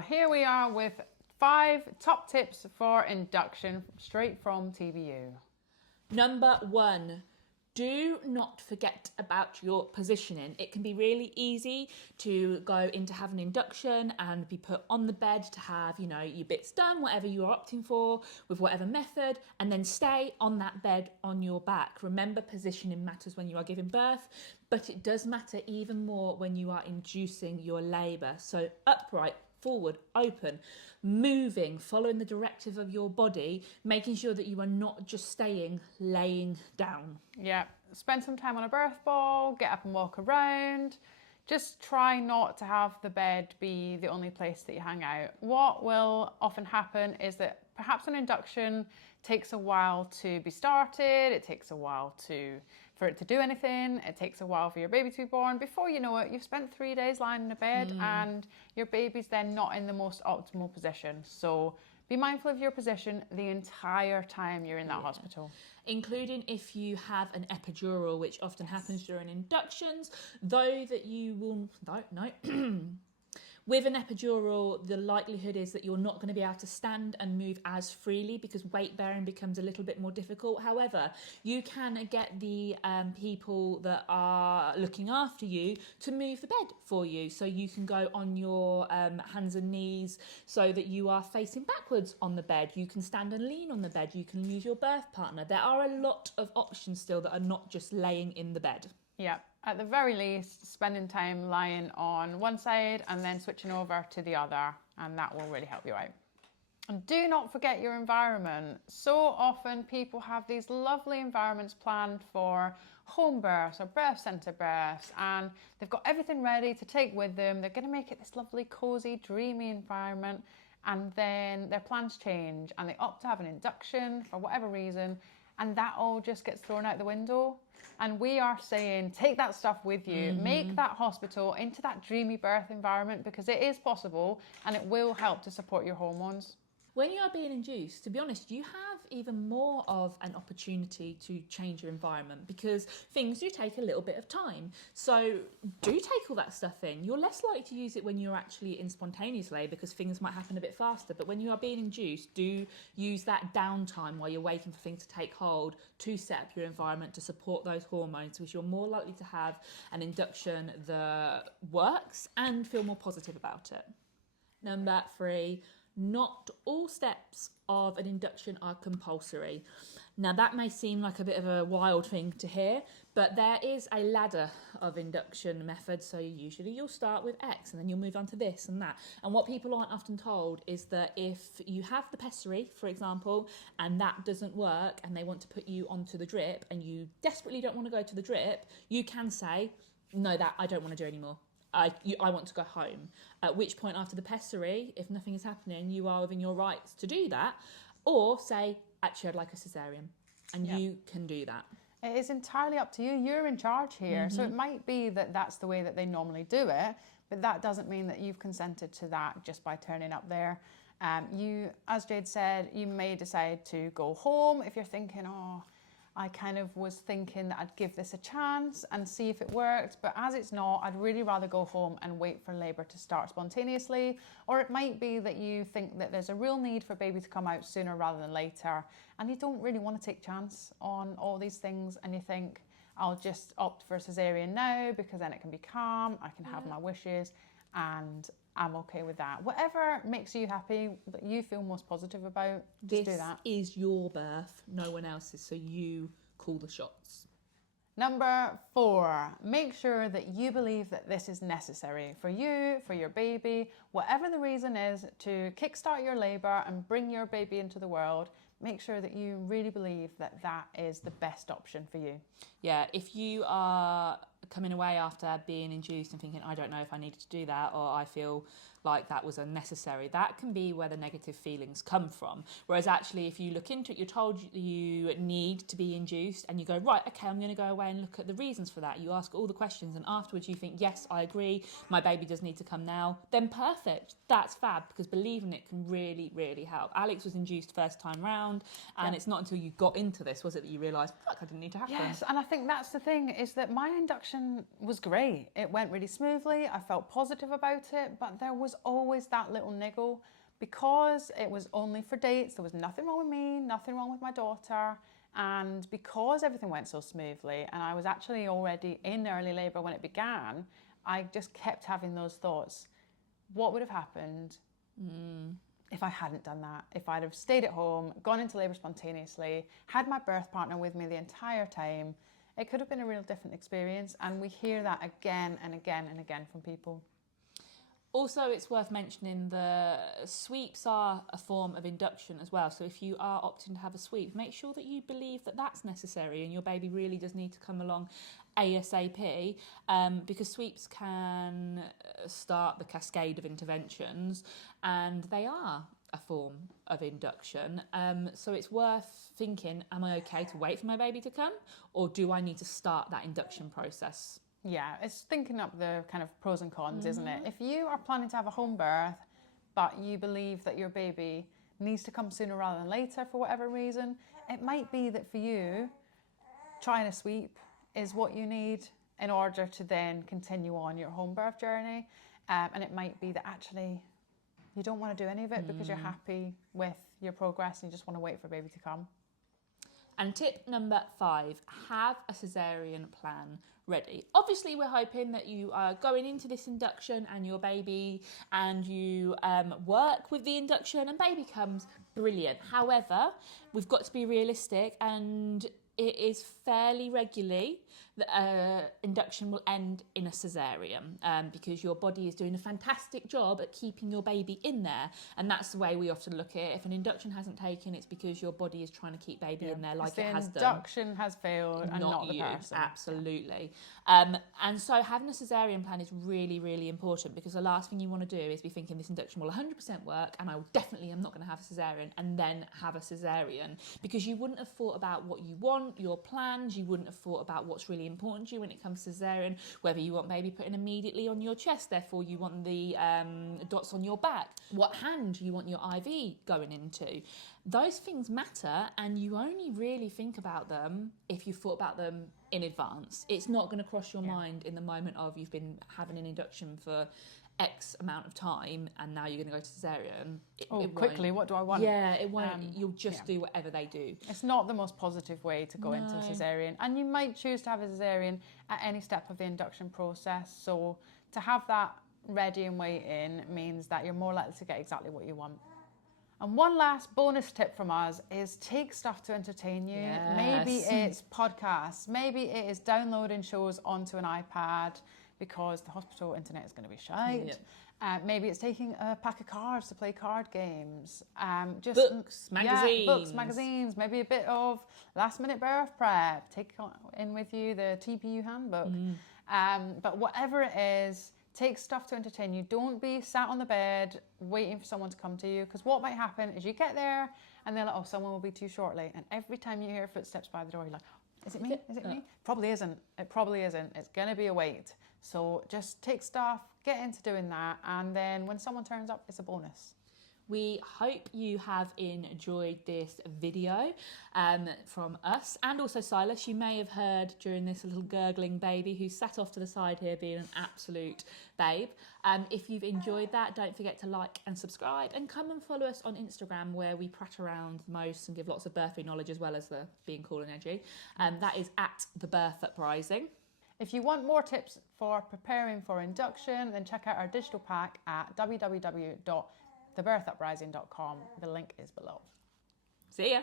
here we are with 5 top tips for induction straight from TVU. Number 1, do not forget about your positioning. It can be really easy to go into having induction and be put on the bed to have, your bits done, whatever you are opting for, with whatever method, and then stay on that bed on your back. Remember, positioning matters when you are giving birth, but it does matter even more when you are inducing your labour. So upright, forward, open, moving, following the directive of your body, making sure that you are not just staying laying down. Yeah, spend some time on a birth ball, get up and walk around. Just try not to have the bed be the only place that you hang out. What will often happen is that perhaps an induction takes a while to be started, it takes a while for it to do anything, it takes a while for your baby to be born. Before you know it, you've spent 3 days lying in a bed and your baby's then not in the most optimal position. So be mindful of your position the entire time you're in that hospital. Including if you have an epidural, which often happens during inductions, though that you will, no. With an epidural, the likelihood is that you're not going to be able to stand and move as freely because weight bearing becomes a little bit more difficult. However, you can get the people that are looking after you to move the bed for you. So you can go on your hands and knees so that you are facing backwards on the bed. You can stand and lean on the bed. You can use your birth partner. There are a lot of options still that are not just laying in the bed. Yeah, at the very least, spending time lying on one side and then switching over to the other, and that will really help you out. And do not forget your environment. So often people have these lovely environments planned for home births or birth centre births, and they've got everything ready to take with them. They're going to make it this lovely, cosy, dreamy environment, and then their plans change and they opt to have an induction for whatever reason, and that all just gets thrown out the window. And we are saying, take that stuff with you, make that hospital into that dreamy birth environment, because it is possible and it will help to support your hormones. When you are being induced, to be honest, you have even more of an opportunity to change your environment because things do take a little bit of time. So do take all that stuff in. You're less likely to use it when you're actually in spontaneous labour because things might happen a bit faster. But when you are being induced, do use that downtime while you're waiting for things to take hold to set up your environment to support those hormones, because you're more likely to have an induction that works and feel more positive about it. Number 3, not all steps of an induction are compulsory. Now that may seem like a bit of a wild thing to hear, but there is a ladder of induction methods. So usually you'll start with X and then you'll move on to this and that. And what people aren't often told is that if you have the pessary, for example, and that doesn't work and they want to put you onto the drip and you desperately don't want to go to the drip, you can say, no, that I don't want to do anymore. I want to go home. At which point, after the pessary, if nothing is happening, you are within your rights to do that. Or say, actually, I'd like a cesarean. And you can do that. It is entirely up to you. You're in charge here. So it might be that that's the way that they normally do it, but that doesn't mean that you've consented to that just by turning up there. You, as Jade said, you may decide to go home if you're thinking, I kind of was thinking that I'd give this a chance and see if it worked, but as it's not, I'd really rather go home and wait for labour to start spontaneously. Or it might be that you think that there's a real need for baby to come out sooner rather than later, and you don't really want to take chance on all these things, and you think, I'll just opt for a cesarean now because then it can be calm, I can have my wishes, and I'm okay with that. Whatever makes you happy, that you feel most positive about, just do that. This is your birth, no one else's, so you call the shots. Number 4, make sure that you believe that this is necessary for you, for your baby, whatever the reason is to kickstart your labour and bring your baby into the world. Make sure that you really believe that that is the best option for you. Yeah, if you are coming away after being induced and thinking, I don't know if I needed to do that, or I feel like that was unnecessary, that can be where the negative feelings come from. Whereas actually, if you look into it, you're told you need to be induced and you go, right, okay, I'm going to go away and look at the reasons for that. You ask all the questions and afterwards you think, yes, I agree, my baby does need to come now, then perfect. That's fab, because believing it can really, really help. Alex was induced first time round, and it's not until you got into this, was it, that you realised, fuck, I didn't need to have them. Yes, and I think that's the thing, is that my induction was great. It went really smoothly. I felt positive about it, but there was always that little niggle because it was only for dates. There was nothing wrong with me, nothing wrong with my daughter. And because everything went so smoothly and I was actually already in early labour when it began, I just kept having those thoughts. What would have happened if I hadn't done that? If I'd have stayed at home, gone into labour spontaneously, had my birth partner with me the entire time, it could have been a real different experience. And we hear that again and again and again from people. Also, it's worth mentioning the sweeps are a form of induction as well. So if you are opting to have a sweep, make sure that you believe that that's necessary and your baby really does need to come along ASAP, because sweeps can start the cascade of interventions, and they are a form of induction. So it's worth thinking, am I okay to wait for my baby to come, or do I need to start that induction process? Yeah, it's thinking up the kind of pros and cons, isn't it? If you are planning to have a home birth, but you believe that your baby needs to come sooner rather than later for whatever reason, it might be that for you, trying a sweep is what you need in order to then continue on your home birth journey. And it might be that actually you don't want to do any of it because you're happy with your progress and you just want to wait for baby to come. And tip number 5, have a cesarean plan ready. Obviously, we're hoping that you are going into this induction and your baby, and you work with the induction and baby comes brilliant. However, we've got to be realistic, and it is fairly regularly that induction will end in a cesarean, because your body is doing a fantastic job at keeping your baby in there, and that's the way we often look at it. If an induction hasn't taken, it's because your body is trying to keep baby in there like it has done. The induction has failed and not the you. person. Absolutely. And so having a cesarean plan is really, really important, because the last thing you want to do is be thinking this induction will 100% work and I definitely am not going to have a cesarean, and then have a cesarean, because you wouldn't have thought about what you want, your plans. You wouldn't have thought about what's really important to you when it comes to cesarean, whether you want baby put in immediately on your chest, therefore you want the dots on your back, what hand you want your IV going into. Those things matter, and you only really think about them if you've thought about them in advance. It's not going to cross your mind in the moment of you've been having an induction for X amount of time and now you're going to go to cesarean. It Quickly, what do I want? Yeah, it won't. You'll just do whatever they do. It's not the most positive way to go into a cesarean, and you might choose to have a cesarean at any step of the induction process. So to have that ready and waiting means that you're more likely to get exactly what you want. And one last bonus tip from us is take stuff to entertain you. Yes. Maybe it's podcasts, maybe it is downloading shows onto an iPad because the hospital internet is going to be shite. Maybe it's taking a pack of cards to play card games. Just books, magazines. Yeah, books, magazines, maybe a bit of last minute birth prep. Take in with you the TPU handbook. But whatever it is, take stuff to entertain you. Don't be sat on the bed waiting for someone to come to you, because what might happen is you get there and they're like, oh, someone will be too shortly. And every time you hear footsteps by the door, you're like, is it me? Is it me? Probably isn't. It probably isn't. It's going to be a wait. So just take stuff, get into doing that, and then when someone turns up, it's a bonus. We hope you have enjoyed this video from us, and also Silas. You may have heard during this a little gurgling baby who sat off to the side here being an absolute babe. If you've enjoyed that, don't forget to like and subscribe, and come and follow us on Instagram, where we prat around the most and give lots of birthing knowledge as well as the being cool and edgy. That is at The Birth Uprising. If you want more tips for preparing for induction, then check out our digital pack at www.thebirthuprising.com. The link is below. See ya.